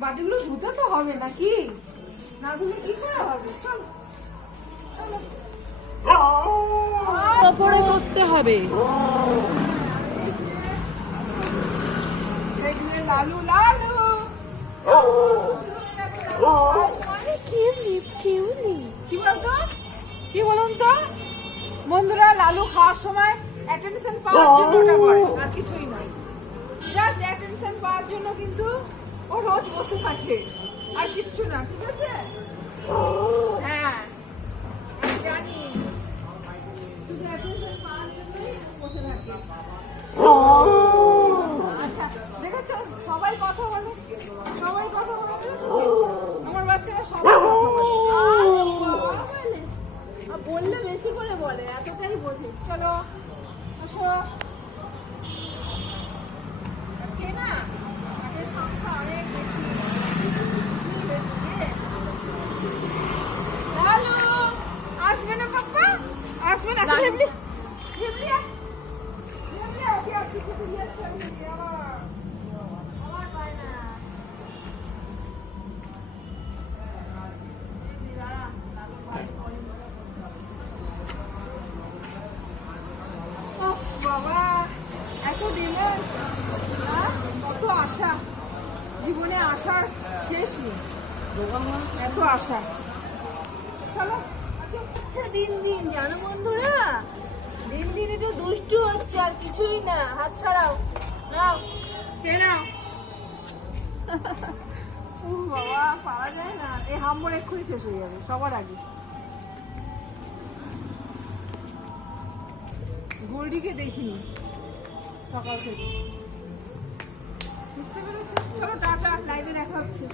বাটিগুলো ধুতে তো হবে নাকি? না ধুলে কি করে হবে? চল ওপরে করতে হবে। লালু লালু কি বলুন তো বন্ধুরা, লালু খাওয়ার সময় অ্যাটেনশন পাওয়ার জন্য ওটা করে, আর কিছুই নয়। জাস্ট অ্যাটেনশন পাওয়ার জন্য কিন্তু ও রোজ বসে থাকে, আর কিচ্ছু না। ঠিক আছে? হ্যাঁ আমি জানি, শুধু অ্যাটেনশন পাওয়ার জন্যই বসে থাকে। আচ্ছা দেখেছো, সবাই কথা বলে, সবাই কথা বলে, বুঝেছো তো? আমার বাচ্চারা সবাই কথা বলে, আর বললে বেশি করে বলে, এতটাই বোঝে। চলো আসো। আজকে না আগের সংখ্যা অনেক বেশি। লালু আসবে না পাপ্পা, আসবে না। ফ্যামিলি ফ্যামিলি ওকে আজকে খেতে দিয়ে আসছে। আমার পায় না। বাবা এত ডিমান্ড, কত আশা, জীবনে আশার শেষ নেই, এত আশা। চলো আচ্ছা দিন দিন জানো বন্ধুরা, দিন দিন একটু দুষ্টু হচ্ছে, আর কিছুই না। হাত ছাড়াও, নাও খেয়ে নাও। বাবা পারা যায় না, এই হাম্বর এক্ষুনি শেষ হয়ে যাবে সবার আগে। গোল্ডিকে দেখিনি সকাল থেকে, বুঝতে পেরেছো? চলো টাটা, লাইভে দেখা হচ্ছে।